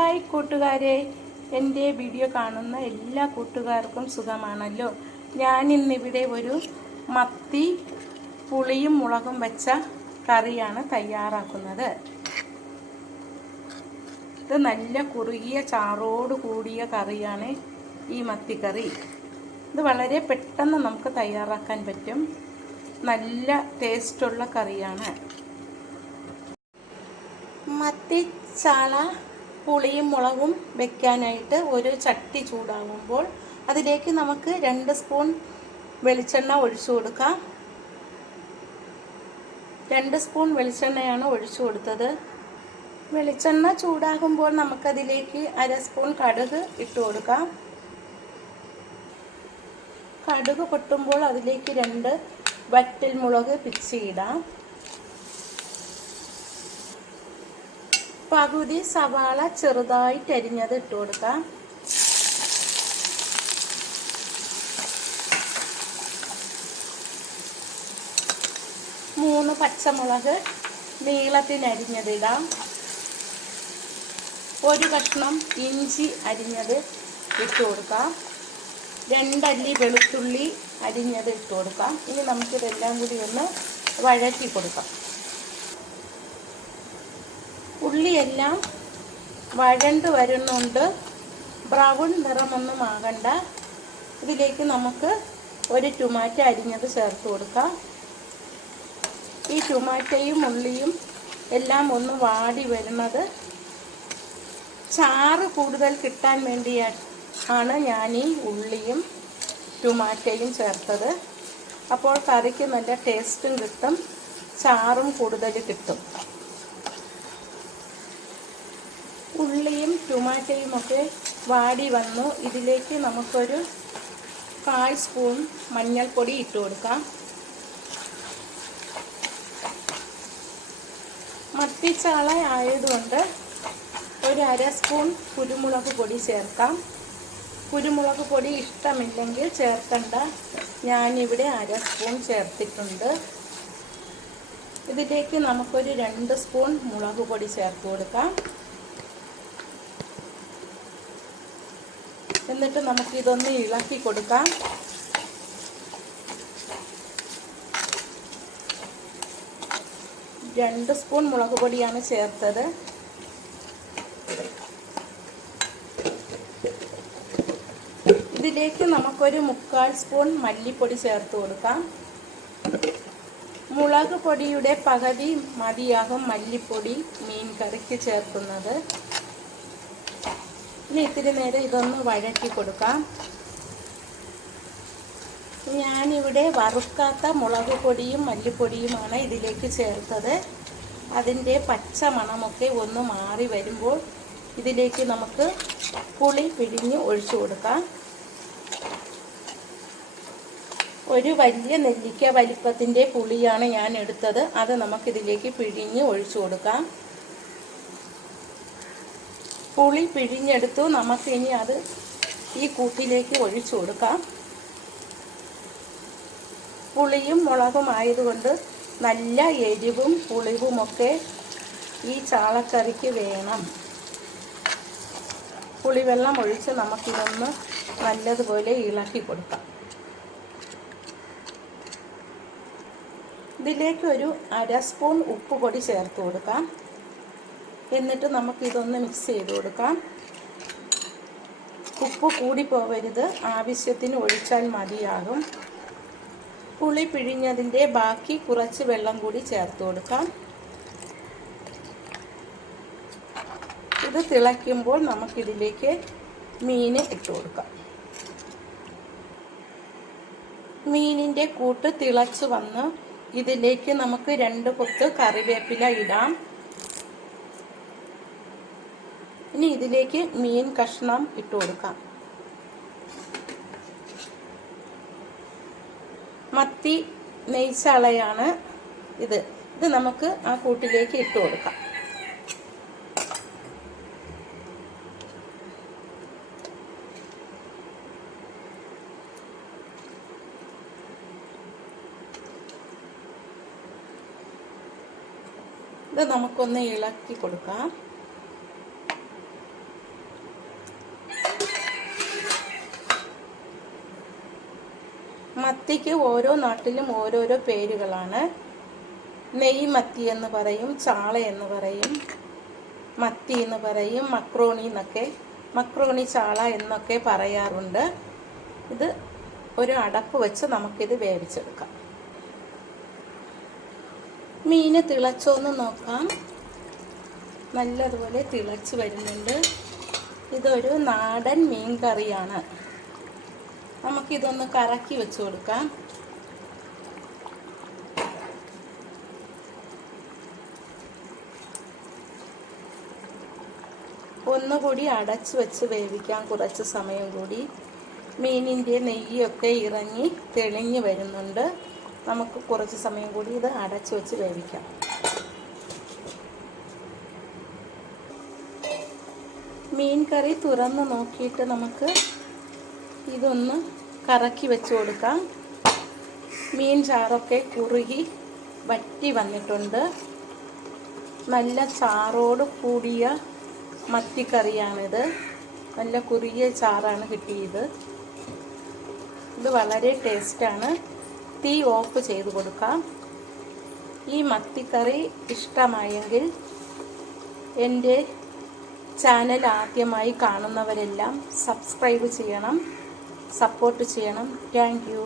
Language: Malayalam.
ഹായ് കൂട്ടുകാരെ, എൻ്റെ വീഡിയോ കാണുന്ന എല്ലാ കൂട്ടുകാർക്കും സുഖമാണല്ലോ. ഞാനിന്നിവിടെ ഒരു മത്തി പുളിയും മുളകും വെച്ച കറിയാണ് തയ്യാറാക്കുന്നത്. ഇത് നല്ല കുറുകിയ ചാറോട് കൂടിയ കറിയാണ് ഈ മത്തിക്കറി. ഇത് വളരെ പെട്ടെന്ന് നമുക്ക് തയ്യാറാക്കാൻ പറ്റും. നല്ല ടേസ്റ്റുള്ള കറിയാണ്. മത്തിച്ചാള പുളിയും മുളകും വെക്കാനായിട്ട് ഒരു ചട്ടി ചൂടാകുമ്പോൾ അതിലേക്ക് നമുക്ക് 2 സ്പൂൺ വെളിച്ചെണ്ണ ഒഴിച്ചു കൊടുക്കാം. 2 സ്പൂൺ വെളിച്ചെണ്ണയാണ് ഒഴിച്ചു കൊടുത്തത്. വെളിച്ചെണ്ണ ചൂടാകുമ്പോൾ നമുക്കതിലേക്ക് 1/2 സ്പൂൺ കടുക് ഇട്ട് കൊടുക്കാം. കടുക് പൊട്ടുമ്പോൾ അതിലേക്ക് 2 വറ്റൽമുളക് പിച്ചിയിടാം. പകുതി സവാള ചെറുതായിട്ട് അരിഞ്ഞത് ഇട്ട് കൊടുക്കാം. മൂന്ന് പച്ചമുളക് നീളത്തിനരിഞ്ഞതിടാം. ഒരു കഷ്ണം ഇഞ്ചി അരിഞ്ഞത് ഇട്ട് കൊടുക്കാം. 2 അല്ലി വെളുത്തുള്ളി അരിഞ്ഞത് ഇട്ട് കൊടുക്കാം. ഇനി നമുക്കിതെല്ലാം കൂടി ഒന്ന് വഴറ്റി കൊടുക്കാം. ഉള്ളിയെല്ലാം വഴണ്ട് വരുന്നുണ്ട്. ബ്രൗൺ നിറമൊന്നും ആകണ്ട. ഇതിലേക്ക് നമുക്ക് ഒരു ടൊമാറ്റോ അരിഞ്ഞത് ചേർത്ത് കൊടുക്കാം. ഈ ടൊമാറ്റോയും ഉള്ളിയും എല്ലാം ഒന്ന് വാടി വരുന്നത് ചാറ് കൂടുതൽ കിട്ടാൻ വേണ്ടിയാണ് ഞാൻ ഈ ഉള്ളിയും ടൊമാറ്റോയും ചേർത്തത്. അപ്പോൾ കറിക്ക് നല്ല ടേസ്റ്റും കിട്ടും, ചാറും കൂടുതൽ കിട്ടും. ഉള്ളിയും ടൊമാറ്റോയും ഒക്കെ വാടി വന്നു. ഇതിലേക്ക് നമുക്കൊരു 1/4 സ്പൂൺ മഞ്ഞൾപ്പൊടി ഇട്ട് കൊടുക്കാം. മത്തിച്ചാള ആയതുകൊണ്ട് ഒരു 1/2 സ്പൂൺ കുരുമുളക് പൊടി ചേർക്കാം. കുരുമുളക് പൊടി ഇഷ്ടമില്ലെങ്കിൽ ചേർക്കണ്ട. ഞാനിവിടെ 1/2 സ്പൂൺ ചേർത്തിട്ടുണ്ട്. ഇതിലേക്ക് നമുക്കൊരു 2 സ്പൂൺ മുളക് പൊടി ചേർത്ത് കൊടുക്കാം. എന്നിട്ട് നമുക്കിതൊന്ന് ഇളക്കി കൊടുക്കാം. രണ്ട് സ്പൂൺ മുളക് പൊടിയാണ് ചേർത്തത്. ഇതിലേക്ക് നമുക്കൊരു 1/4 സ്പൂൺ മല്ലിപ്പൊടി ചേർത്ത് കൊടുക്കാം. മുളക് പൊടിയുടെ പകുതി മതിയാകും മല്ലിപ്പൊടി മീൻ കറിക്ക് ചേർക്കുന്നത്. ഇനി ഇത്തിരി നേരം ഇതൊന്ന് വഴറ്റി കൊടുക്കാം. ഞാനിവിടെ വറുക്കാത്ത മുളക് പൊടിയും മല്ലിപ്പൊടിയുമാണ് ഇതിലേക്ക് ചേർത്തത്. അതിൻ്റെ പച്ച മണമൊക്കെ ഒന്ന് മാറി വരുമ്പോൾ ഇതിലേക്ക് നമുക്ക് പുളി പിഴിഞ്ഞ് ഒഴിച്ചു കൊടുക്കാം. ഒരു വലിയ നെല്ലിക്ക വലിപ്പത്തിൻ്റെ പുളിയാണ് ഞാൻ എടുത്തത്. അത് നമുക്കിതിലേക്ക് പിഴിഞ്ഞ് ഒഴിച്ചു കൊടുക്കാം. പുളി പിഴിഞ്ഞെടുത്തു. നമുക്കിനി അത് ഈ കൂട്ടിലേക്ക് ഒഴിച്ചു കൊടുക്കാം. പുളിയും മുളകും ആയതുകൊണ്ട് നല്ല എരിവും പുളിവുമൊക്കെ ഈ ചാളക്കറിക്ക് വേണം. പുളിവെള്ളം ഒഴിച്ച് നമുക്കിതൊന്ന് നല്ലതുപോലെ ഇളക്കി കൊടുക്കാം. ഇതിലേക്ക് ഒരു 1/2 സ്പൂൺ ഉപ്പ് പൊടി ചേർത്ത് കൊടുക്കാം. എന്നിട്ട് നമുക്കിതൊന്ന് മിക്സ് ചെയ്ത് കൊടുക്കാം. ഉപ്പ് കൂടി പോവരുത്, ആവശ്യത്തിന് ഒഴിച്ചാൽ മതിയാകും. പുളി പിഴിഞ്ഞതിൻ്റെ ബാക്കി കുറച്ച് വെള്ളം കൂടി ചേർത്ത് കൊടുക്കാം. ഇത് തിളയ്ക്കുമ്പോൾ നമുക്കിതിലേക്ക് മീൻ ഇട്ട് കൊടുക്കാം. മീനിൻ്റെ കൂട്ട് തിളച്ച് വന്ന് ഇതിലേക്ക് നമുക്ക് 2 കൊത്ത് കറിവേപ്പില ഇടാം. ഇനി ഇതിലേക്ക് മീൻ കഷ്ണം ഇട്ട് കൊടുക്കാം. മത്തി നെയ്ച്ചാളയാണ് ഇത്. നമുക്ക് ആ കൂട്ടിലേക്ക് ഇട്ട് കൊടുക്കാം. ഇത് നമുക്കൊന്ന് ഇളക്കി കൊടുക്കാം. മത്തിക്ക് ഓരോ നാട്ടിലും ഓരോരോ പേരുകളാണ്. നെയ് മത്തി എന്ന് പറയും, ചാള എന്ന് പറയും, മത്തി എന്ന് പറയും, മക്രോണി എന്നൊക്കെ, മക്രോണി ചാള എന്നൊക്കെ പറയാറുണ്ട്. ഇത് ഒരു അടപ്പ് വെച്ച് നമുക്കിത് വേവിച്ചെടുക്കാം. മീന് തിളച്ചോന്ന് നോക്കാം. നല്ലതുപോലെ തിളച്ച് വരുന്നുണ്ട്. ഇതൊരു നാടൻ മീൻ കറിയാണ്. നമുക്കിതൊന്ന് കറക്കി വെച്ച് കൊടുക്കാം. ഒന്നുകൂടി അടച്ച് വെച്ച് വേവിക്കാം കുറച്ച് സമയം കൂടി. മീനിൻ്റെ നെയ്യൊക്കെ ഇറങ്ങി തെളിഞ്ഞ് വരുന്നുണ്ട്. നമുക്ക് കുറച്ച് സമയം കൂടി ഇത് അടച്ച് വെച്ച് വേവിക്കാം. മീൻ കറി തുറന്ന് നോക്കിയിട്ട് നമുക്ക് ഇതൊന്ന് കറക്കി വെച്ച് കൊടുക്കാം. മീൻ ചാറൊക്കെ കുറുകി വറ്റി വന്നിട്ടുണ്ട്. നല്ല ചാറോട് കൂടിയ മത്തിക്കറിയാണിത്. നല്ല കുറുകിയ ചാറാണ് കിട്ടിയത്. ഇത് വളരെ ടേസ്റ്റാണ്. തീ ഓഫ് ചെയ്ത് കൊടുക്കാം. ഈ മത്തിക്കറി ഇഷ്ടമായെങ്കിൽ എൻ്റെ ചാനൽ ആദ്യമായി കാണുന്നവരെല്ലാം സബ്സ്ക്രൈബ് ചെയ്യണം, സപ്പോർട്ട് ചെയ്യണം. Thank you.